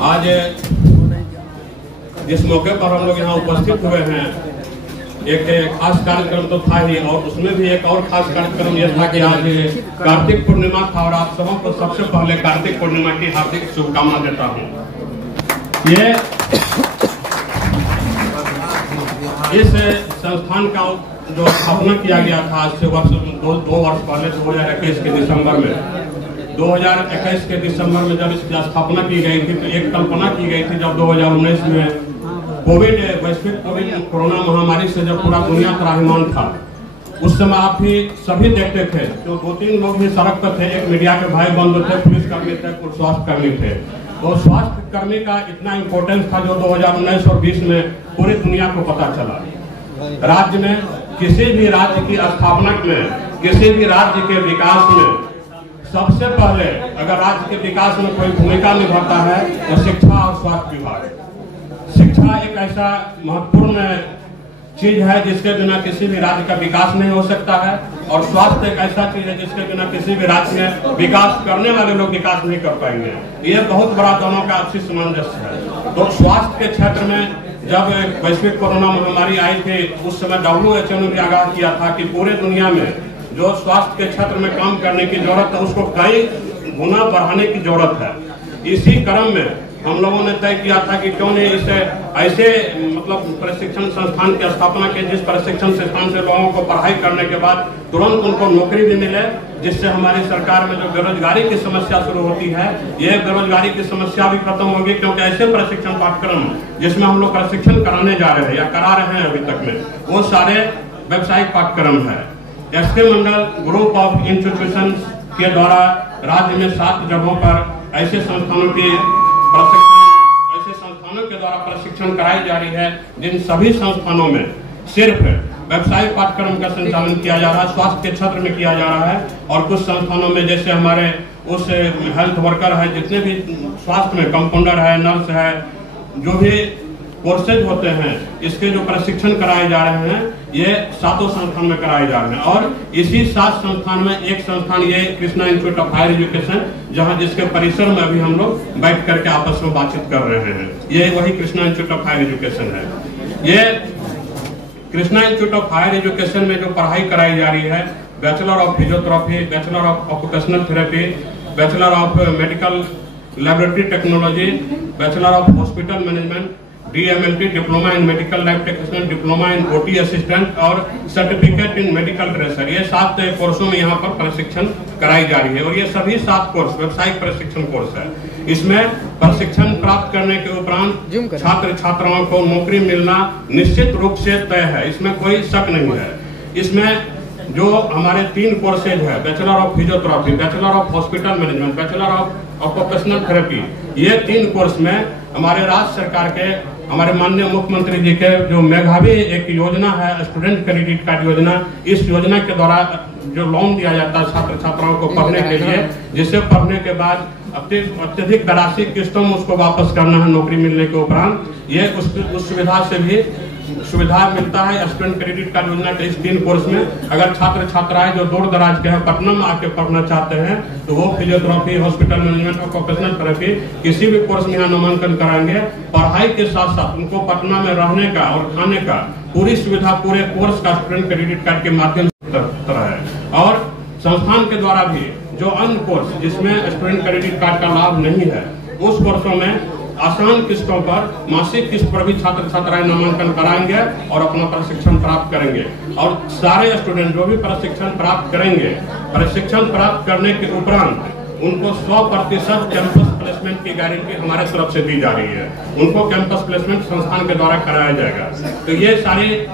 आज जिस मौके पर हम लोग यहाँ उपस्थित हुए हैं, एक खास कार्यक्रम तो था ही, और उसमें भी एक और खास कार्यक्रम यह था कि आज कार्तिक पूर्णिमा था और आप सबों को सबसे पहले कार्तिक पूर्णिमा की हार्दिक शुभकामना देता हूँ। ये इस संस्थान का जो स्थापना किया गया था आज से दो वर्ष पहले 2021 के दिसंबर में 2021 के दिसंबर में जब इसकी स्थापना की गई थी, तो एक कल्पना की गई थी जब 2019 में वैश्विक कोरोना महामारी से जब पूरा दुनिया त्राहिमाम था, उस समय आप भी सभी देखते थे, तो 2-3 लोग भी सड़क पर थे। एक मीडिया के भाई बंधु थे, पुलिस कर्मी थे, कुछ स्वास्थ्य कर्मी थे। तो स्वास्थ्य कर्मी का इतना इम्पोर्टेंस था जो 2019 और 20 में पूरी दुनिया को पता चला। राज्य में किसी भी राज्य की स्थापना में, किसी भी राज्य के विकास में सबसे पहले अगर राज्य के विकास में कोई भूमिका निभाता है तो शिक्षा और स्वास्थ्य विभाग। शिक्षा एक ऐसा महत्वपूर्ण चीज है जिसके बिना किसी भी राज्य का विकास नहीं हो सकता है, और स्वास्थ्य एक ऐसा चीज है जिसके बिना किसी भी राज्य में विकास करने वाले लोग विकास नहीं कर पाएंगे। ये बहुत बड़ा दोनों का आपसी सामंजस्य है। तो स्वास्थ्य के क्षेत्र में जब वैश्विक कोरोना महामारी आई थी, उस समय WHO ने भी आगाह किया था कि पूरे दुनिया में जो स्वास्थ्य के क्षेत्र में काम करने की जरूरत है, उसको कई गुना बढ़ाने की जरूरत है। इसी क्रम में हम लोगों ने तय किया था कि क्यों नहीं इसे ऐसे प्रशिक्षण संस्थान की स्थापना की, जिस प्रशिक्षण संस्थान से लोगों को पढ़ाई करने के बाद तुरंत उनको नौकरी भी मिले, जिससे हमारी सरकार में जो बेरोजगारी की समस्या शुरू होती है, ये बेरोजगारी की समस्या भी खत्म होगी। क्योंकि ऐसे प्रशिक्षण पाठ्यक्रम जिसमें हम लोग प्रशिक्षण कराने जा रहे हैं या करा रहे हैं अभी तक में, वो सारे व्यावसायिक पाठ्यक्रम है। SK Mandal group of institution के द्वारा राज्य में 7 जगहों पर ऐसे संस्थानों के द्वारा प्रशिक्षण कराई जा रही है, जिन सभी संस्थानों में सिर्फ व्यावसायिक पाठ्यक्रम का संचालन किया जा रहा है, स्वास्थ्य के क्षेत्र में किया जा रहा है। और कुछ संस्थानों में जैसे हमारे उस हेल्थ वर्कर है, जितने भी स्वास्थ्य में कंपाउंडर है, नर्स है, जो भी कोर्सेज होते हैं, इसके जो प्रशिक्षण कराए जा रहे हैं, ये 7 संस्थान में कराए जा रहे हैं। और इसी 7 संस्थान में एक संस्थान ये Krishna institute of higher education, जहां जिसके परिसर में अभी हम लोग बैठ करके आपस में बातचीत कर रहे हैं, ये वही Krishna institute of higher education है। ये Krishna institute of higher education में जो पढ़ाई कराई जा रही है, bachelor of physiotherapy, bachelor of occupational therapy, bachelor of medical laboratory technology, bachelor of hospital management, DMLT diploma in medical lab technician, diploma in OT assistant और सर्टिफिकेट इन मेडिकल ड्रेसर, ये 7 कोर्सों में यहाँ पर प्रशिक्षण कराई जा रही है। और ये सभी 7 कोर्स व्यावसायिक प्रशिक्षण कोर्स है। इसमें प्रशिक्षण प्राप्त करने के उपरांत छात्र छात्राओं को नौकरी मिलना निश्चित रूप से तय है, इसमें कोई शक नहीं है। इसमें जो हमारे 3 कोर्सेज है, bachelor of physiotherapy, bachelor of hospital management, bachelor of occupational therapy, ये 3 कोर्स में हमारे राज्य सरकार के, हमारे माननीय मुख्यमंत्री जी के जो मेधावी एक योजना है, स्टूडेंट क्रेडिट कार्ड योजना, इस योजना के द्वारा जो लोन दिया जाता है छात्र छात्राओं को पढ़ने के लिए, जिसे पढ़ने के बाद अत्यधिक राशि किस्तों में उसको वापस करना है नौकरी मिलने के उपरांत, ये उस सुविधा से भी सुविधा मिलता है। स्टूडेंट क्रेडिट कार्ड योजना के इस 3 कोर्स में अगर छात्र छात्राएं जो दूर दराज के हैं, पटना में आके पढ़ना चाहते हैं, तो वो फिजियोथेरेपी, हॉस्पिटल मैनेजमेंट और ऑक्यूपेशनल थेरेपी किसी भी कोर्स में यहाँ नामांकन कराएंगे। पढ़ाई के साथ साथ उनको पटना में रहने का और खाने का पूरी सुविधा पूरे कोर्स का स्टूडेंट क्रेडिट कार्ड के माध्यम से है। और संस्थान के द्वारा भी जो अन्य कोर्स जिसमें स्टूडेंट क्रेडिट कार्ड का लाभ नहीं है, उस कोर्सों में आसान किस्तों पर, मासिक किस्त पर भी छात्र छात्राएं नामांकन कराएंगे और अपना प्रशिक्षण प्राप्त करेंगे। और सारे स्टूडेंट जो भी प्रशिक्षण प्राप्त करेंगे, प्रशिक्षण प्राप्त करने के उपरांत उनको 100% कैंपस प्लेसमेंट की गारंटी हमारे तरफ से दी जा रही है। उनको कैंपस प्लेसमेंट संस्थान के द्वारा कराया जाएगा। तो ये सारी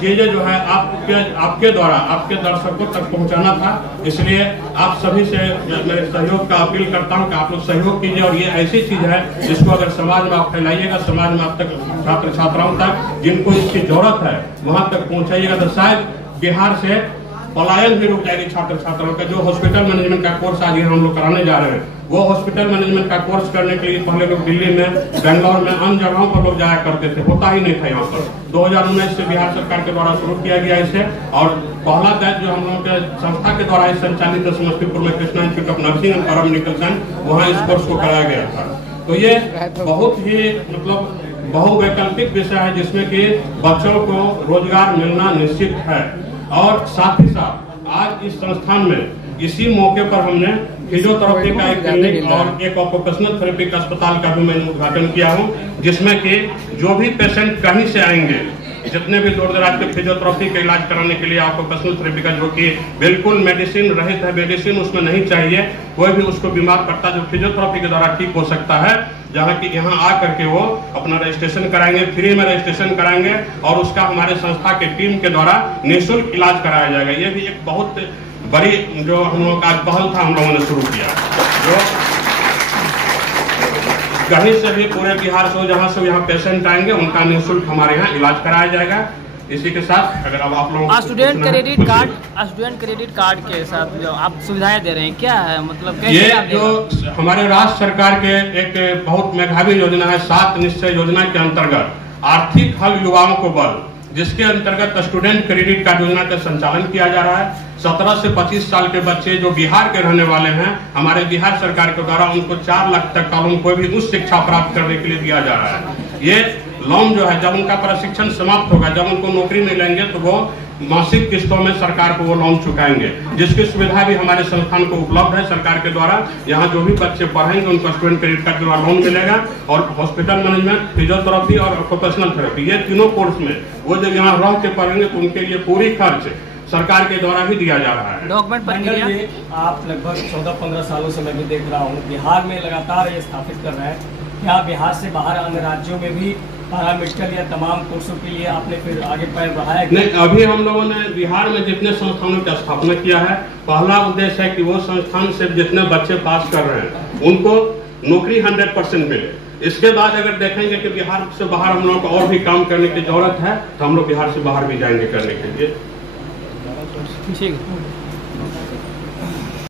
चीजें जो है आपके द्वारा आपके दर्शकों तक पहुंचाना था, इसलिए आप सभी से मेरे सहयोग का अपील करता हूं कि आप लोग सहयोग कीजिए। और ये ऐसी चीज है जिसको अगर समाज में आप फैलाइएगा, समाज में आप तक छात्र छात्राओं तक जिनको इसकी जरूरत है वहां तक पहुंचाइएगा, तो शायद बिहार से पलायन भी रुक जाएगी छात्र छात्राओं का। जो हॉस्पिटल मैनेजमेंट का कोर्स आज हम लोग कराने जा रहे हैं, वो हॉस्पिटल मैनेजमेंट का कोर्स करने के लिए पहले लोग दिल्ली में, बेंगलोर में, अन्य जगहों पर लोग जाया करते थे, होता ही नहीं था यहाँ पर। 2019 से बिहार सरकार के द्वारा शुरू किया गया इसे, और पहला बैच जो हम लोगों के संस्था के द्वारा संचालित समस्तीपुर में Krishna institute of nursing and paramedical science, वहाँ इस कोर्स को कराया गया था। तो ये बहुत ही मतलब बहुवैकल्पिक विषय है जिसमें कि बच्चों को रोजगार मिलना निश्चित है। और साथ ही साथ आज इस संस्थान में इसी मौके पर हमने फिजियोथेरेपी का एक क्लिनिक और एक ऑक्यूपेशनल थेरेपी का अस्पताल का भी मैंने उद्घाटन किया हूँ, जिसमें कि जो भी पेशेंट कहीं से आएंगे, जितने भी दूर दराज के फिजियोथेरेपी का इलाज कराने के लिए ऑक्यूपेशनल थेरेपी का, जो कि बिल्कुल मेडिसिन रहित है, मेडिसिन उसमें नहीं चाहिए, कोई भी उसको बीमार पड़ता जो फिजियोथेरेपी के द्वारा ठीक हो सकता है, जहाँ की यहाँ आकर के वो अपना रजिस्ट्रेशन कराएंगे, फ्री में रजिस्ट्रेशन कराएंगे और उसका हमारे संस्था के टीम के द्वारा निःशुल्क इलाज कराया जाएगा। ये भी एक बहुत बड़ी जो हम लोग का पहल था, हम लोगों ने शुरू किया, जो कहीं से भी पूरे बिहार से जहाँ से यहाँ पेशेंट आएंगे उनका निःशुल्क हमारे यहाँ इलाज कराया जाएगा। इसी के साथ अगर अब आप लोग स्टूडेंट क्रेडिट कार्ड के साथ जो आप सुविधाएं दे रहे हैं, क्या है मतलब कैसे? ये जो हमारे राज्य सरकार के एक बहुत मेधावी योजना है, 7 निश्चय योजना के अंतर्गत आर्थिक हल युवाओं को बल, जिसके अंतर्गत स्टूडेंट क्रेडिट कार्ड योजना का संचालन किया जा रहा है। 17 से 25 साल के बच्चे जो बिहार के रहने वाले हैं, हमारे बिहार सरकार के द्वारा उनको 4 लाख तक का लोन कोई भी उच्च शिक्षा प्राप्त करने के लिए दिया जा रहा है। ये लोन जो है जब उनका प्रशिक्षण समाप्त होगा, जब उनको नौकरी मिलेंगे तो वो मासिक किस्तों में सरकार को वो लोन चुकाएंगे, जिसकी सुविधा भी हमारे संस्थान को उपलब्ध है सरकार के द्वारा। यहाँ जो भी बच्चे पढ़ेंगे उनको स्टूडेंट क्रेडिट कार्ड के द्वारा लोन मिलेगा और हॉस्पिटल मैनेजमेंट, फिजियोथेरेपी और ऑक्यूपेशनल थेरेपी, ये तीनों कोर्स में वो जब यहाँ रह के पढ़ेंगे तो उनके लिए पूरी खर्च सरकार के द्वारा ही दिया जा रहा है। डॉक्यूमेंट आप लगभग 14-15 सालों से मैं भी देख रहा हूँ बिहार में लगातार ये स्थापित कर रहे हैं। क्या बिहार से बाहर अन्य राज्यों में भी पैरामेडिकल या तमाम कोर्सों के लिए आपने फिर आगे पैर बढ़ाया? नहीं, अभी हम लोगों ने बिहार में जितने संस्थानों की स्थापना किया है, पहला उद्देश्य है कि वो संस्थान से जितने बच्चे पास कर रहे हैं उनको नौकरी 100% मिले। इसके बाद अगर देखेंगे कि बिहार से बाहर हम लोगों को और भी काम करने की जरूरत है तो हम लोग बिहार से बाहर भी जाएंगे करने के लिए। ठीक।